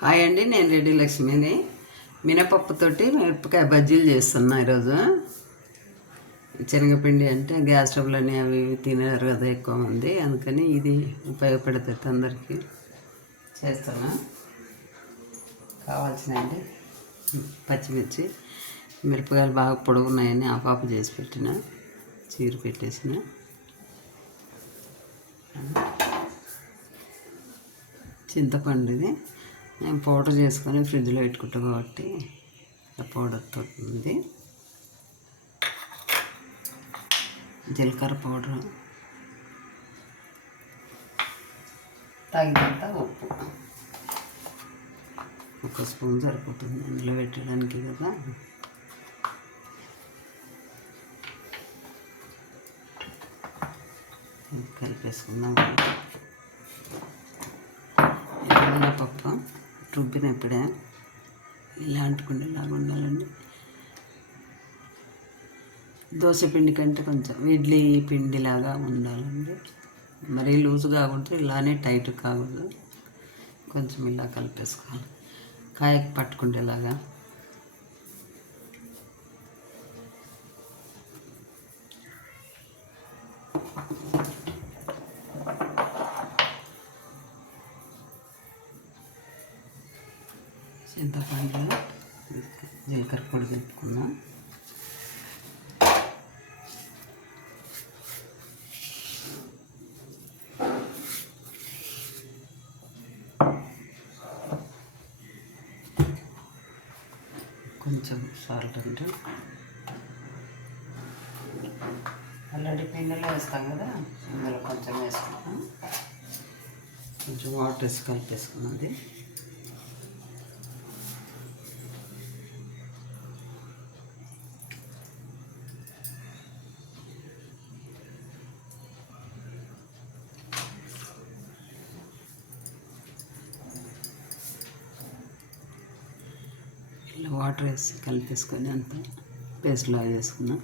Hi అండి, నేను రెడ్డి లక్ష్మిని. మినపప్పుతోటి మిరపకాయ బజ్జీలు చేస్తున్నా ఈరోజు. శనగపిండి అంటే గ్యాస్ ట్రబుల్ అవి ఇవి తినరు కదా ఎక్కువ మంది, అందుకని ఇది ఉపయోగపడుతుంది అందరికీ. చేస్తున్నా. కావాల్సినండి పచ్చిమిర్చి, మిరపకాయలు బాగా పొడుగున్నాయని ఆపాపు చేసి పెట్టిన, చీర పెట్టేసిన. చింతపండు ఇది నేను పౌడర్ చేసుకొని ఫ్రిడ్జ్లో పెట్టుకుంటాను కాబట్టి పౌడర్తో ఉంది. జీలకర్ర పౌడర్, తగినంత ఉప్పు, 1 స్పూన్ సరిపోతుంది అందులో పెట్టడానికి కదా. కలిపేసుకుందాం. పప్పు రుబ్బినప్పుడే ఇలా అంటుకుండేలాగా ఉండాలండి. దోశ పిండి కంటే కొంచెం ఇడ్లీ పిండిలాగా ఉండాలండి. మరీ లూజు కాకూడదు, ఇలానే టైట్ కాకూడదు. కొంచెం ఇలా కలిపేసుకోవాలి, కాయకు పట్టుకుండేలాగా. చింతపండు, జీలకర్ర పొడి కలుపుకున్నాం. కొంచెం సాల్ట్ అంటే ఆల్రెడీ పిండిలో వేస్తాం కదా, ఇందులో కొంచెం వేసుకున్నాం. కొంచెం వాటర్ వేసి కలిపేసుకున్నది. ఇలా వాటర్ వేసి కలిపేసుకొని అంత పేస్ట్ లాగా చేసుకున్నాం.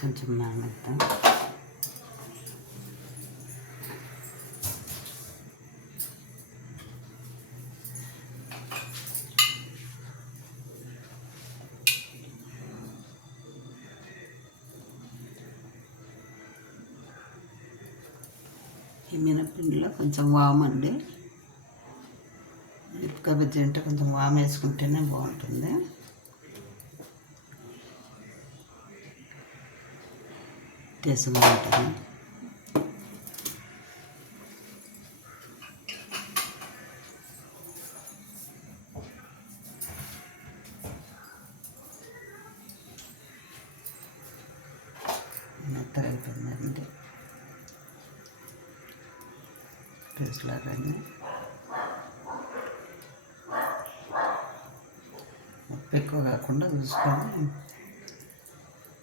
కొంచెం నానబెడతాం. ఈ మినప్పిండిలో కొంచెం వాము అండి. మిరపకాయ బజ్జీ అంటే కొంచెం వాము వేసుకుంటేనే బాగుంటుంది. టేస్ట్ బాగుంటుంది. మెత్తగా అయిపోయిందండి పేస్ట్ లాగానే. ఉప్పు ఎక్కువ కాకుండా చూసుకొని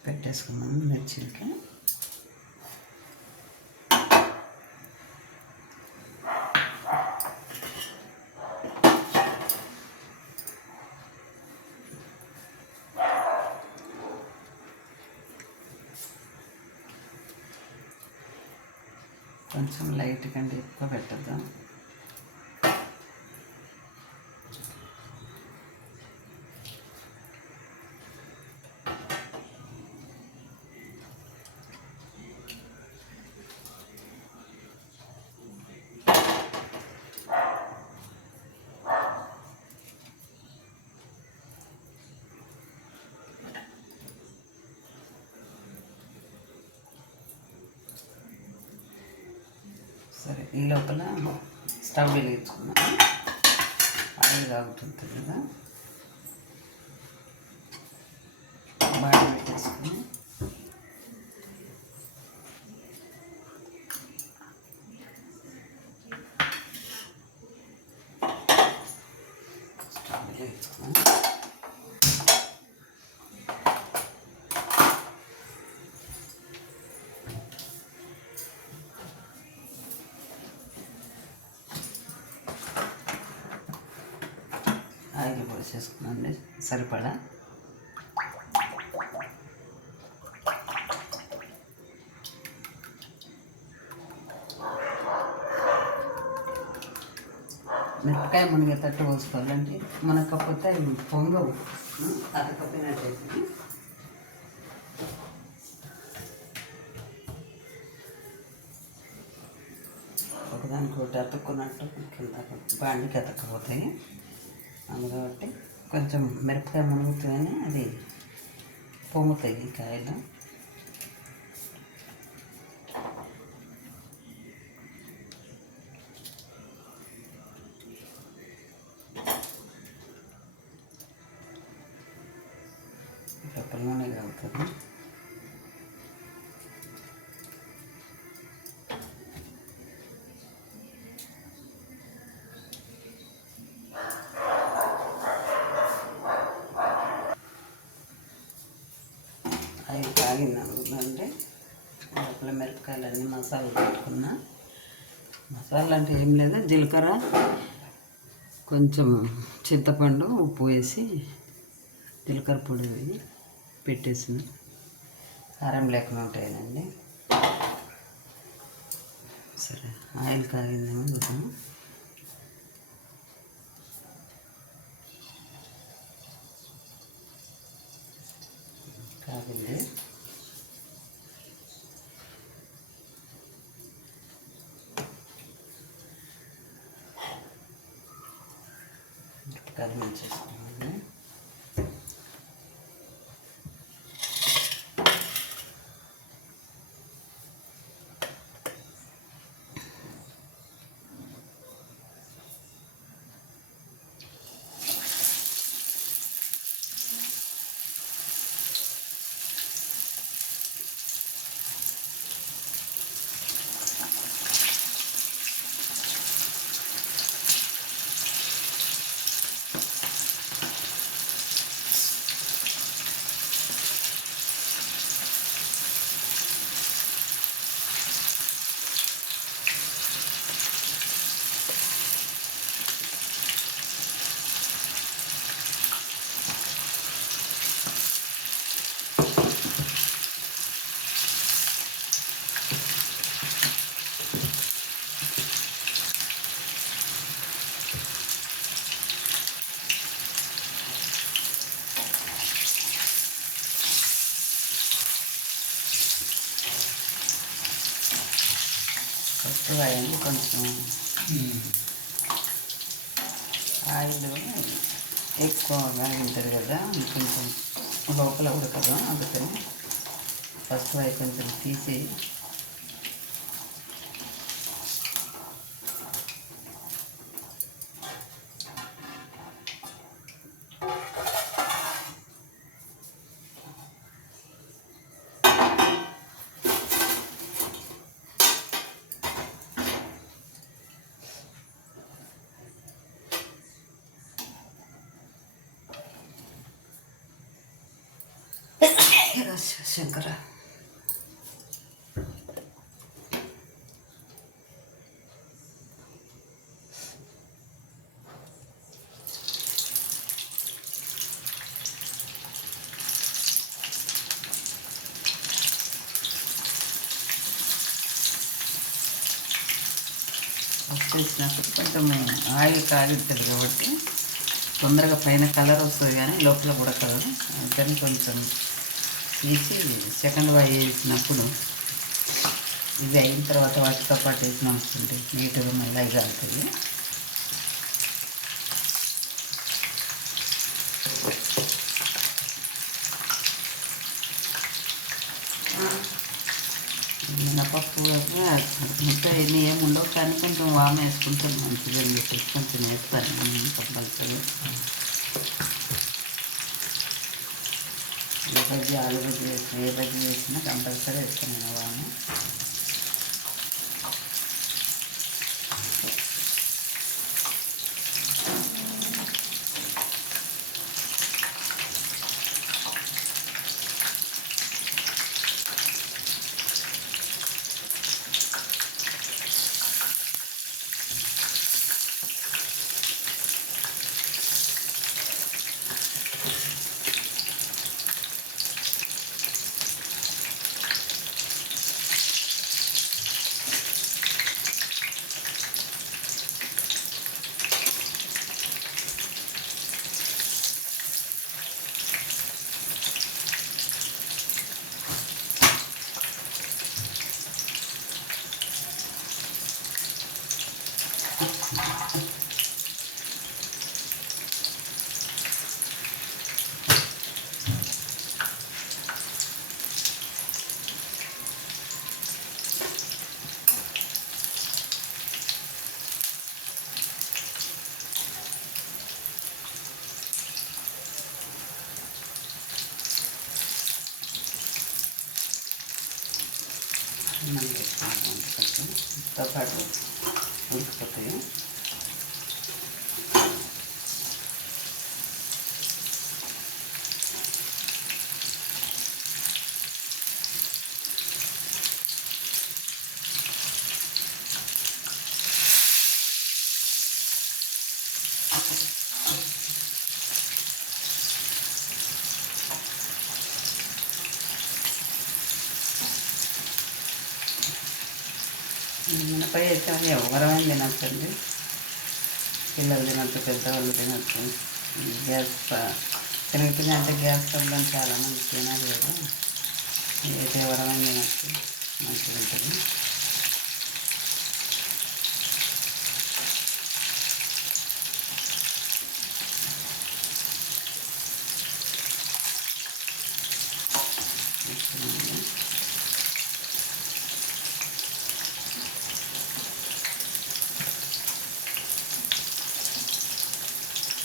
పెట్టేసుకున్నాము మిర్చిలకి. కొంచెం లైట్ కంటే ఎక్కువ పెట్టద్దాం. సరే, ఈ లోపల స్టవ్ వెలిగించుకున్నాం. ఆయిల్ కాగుతుంది కదా, బాగా పెట్టేసుకుని స్టవ్ వెలిగించుకున్నాం. ఆయిల్ పోసేసుకున్నాండి సరిపడా. మిరపకాయ మునిగేటట్టు పోసుకోవాలంటే మనకపోతే అవి పొంగవు, అతకపోయినట్టయితే. ఒకదానికొకటి అతుక్కున్నట్టు కింద బాండికి అతకపోతాయి. అందుకబట్టి కొంచెం మిరపకాయ మునుగుతూనే అది పొంగుతాయి కాయలు. పెప్పల నూనె కాగుతుంది. అవి కాగింది అనుకుందంటే లోపల మిరపకాయలన్నీ మసాలా పెట్టుకున్నా. మసాలా అంటే ఏం లేదు, జీలకర్ర, కొంచెం చింతపండు, ఉప్పు వేసి జీలకర్ర పొడి పెట్టేసిన కారం లేకుండా ఉంటాయండి. సరే, ఆయిల్ కాగిందేమో చూద్దాం. కాగింది. కలిపి చేసుకోవాలి. వేయండి. కొంచెం ఆయిల్ ఎక్కువగా ఉంటుంది కదా, కొంచెం లోపల ఉడకదు. అందుకని ఫస్ట్ అవి కొంచెం తీసి శంకర వేసినప్పుడు కొంచెం ఆయిల్ కాగిస్తుంది కాబట్టి తొందరగా పైన కలర్ వస్తుంది, కానీ లోపల ఉడకదు. అందుకని కొంచెం తీసి సెకండ్ బాయ్ వేసినప్పుడు ఇవి అయిన తర్వాత వాటితో పాటు వేసిన వస్తుంది, నీట్గా మళ్ళీ కాలుతుంది. మినపప్పు ఇంకా ఎన్ని ఏమి ఉండవు, కానీ కొంచెం వామ వేసుకుంటాను మంచిగా అని చెప్పేసి కొంచెం వేస్తాను కంపల్సరీ. ఏ బజ్జీ ఆలు బజ్జీ వేసిన ఏ బజ్జీ వేసినా కంపల్సరీ వేస్తాను నేను వామ. అన్నం వేసుకుంటాం కొంచెం తో పాటు ఉడికిపోతాయి. మినపయ్య అయితే ఎవరైనా తినచ్చండి. పిల్లలు తినచ్చు, పెద్దవాళ్ళు తినచ్చు. గ్యాస్ శనగపిండి అంటే గ్యాస్ ప్రాబ్లం చాలామంది తినాలి కదా. అయితే ఎవరైనా తినచ్చు, మంచిగా ఉంటుంది.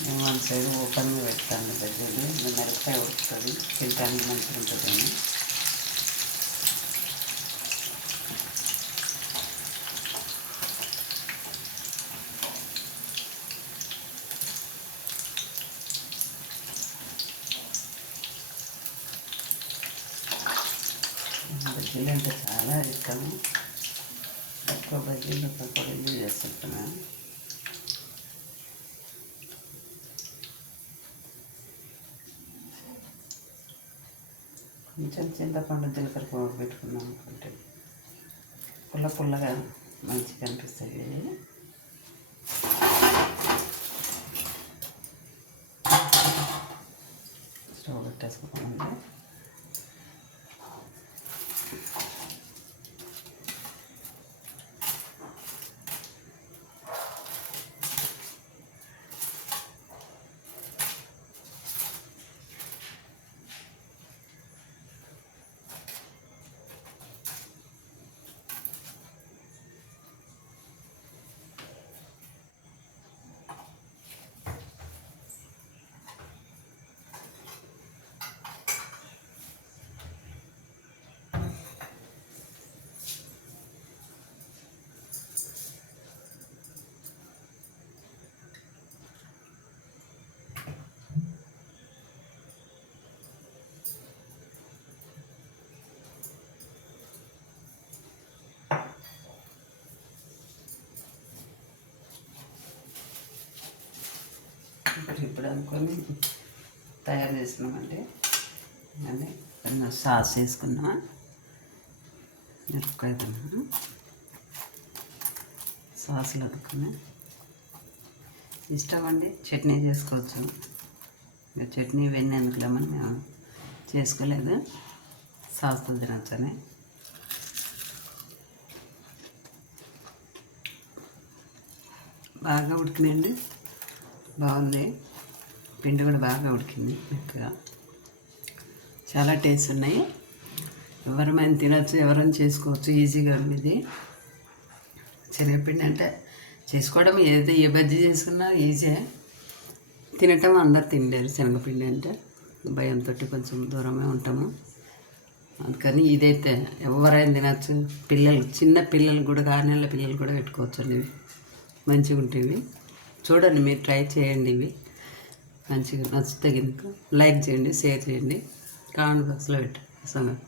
నేను వన్ సైడ్ ఓపెన్గా పెడతాను బజ్జీలు. మిరపకాయ ఉడుకుతుంది, తినడానికి మంచిగా ఉంటుందని. బజ్జీలు అంటే చాలా ఇష్టం. ఎక్కువ బజ్జీలు పకోడీలు చేస్తుంటున్నాను. కొంచెం చింతపండు జీలకర్ర పౌడర్ పెట్టుకున్నాం అనుకుంటే పుల్లగా మంచిగా అనిపిస్తాయి. స్టవ్ పెట్టేసుకోవాలి. ఇప్పుడు అనుకొని తయారు చేసినామంటే అన్నీ సాస్ వేసుకున్నా. మిరపకాయ తిన్నా సాసులు అదుకున్నా. ఇష్టం అండి చట్నీ చేసుకోవచ్చు. చట్నీ ఇవన్నీ ఎందుకులేమని మేము చేసుకోలేదు, సాసులు తినొచ్చని. బాగా ఉడికినాయండి, బాగుంది. పిండి కూడా బాగా ఉడికింది మెత్తగా. చాలా టేస్ట్ ఉన్నాయి. ఎవరైనా తినచ్చు, ఎవరైనా చేసుకోవచ్చు. ఈజీగా ఉంది. శనగపిండి అంటే చేసుకోవడం ఏది ఏ బజ్జీ చేసుకున్నా ఈజీ. తినటం అందరు తినలేరు. శనగపిండి అంటే భయంతో కొంచెం దూరమే ఉంటాము. అందుకని ఇదైతే ఎవరైనా తినచ్చు. పిల్లలు, చిన్న పిల్లలు కూడా, 6 నెలల పిల్లలు కూడా పెట్టుకోవచ్చు అండి. ఇవి మంచిగా ఉంటాయి. చూడండి, మీరు ట్రై చేయండి. ఇవి మంచిగా నచ్చితే కనుక లైక్ చేయండి, షేర్ చేయండి, కామెంట్ బాక్స్లో పెట్టండి.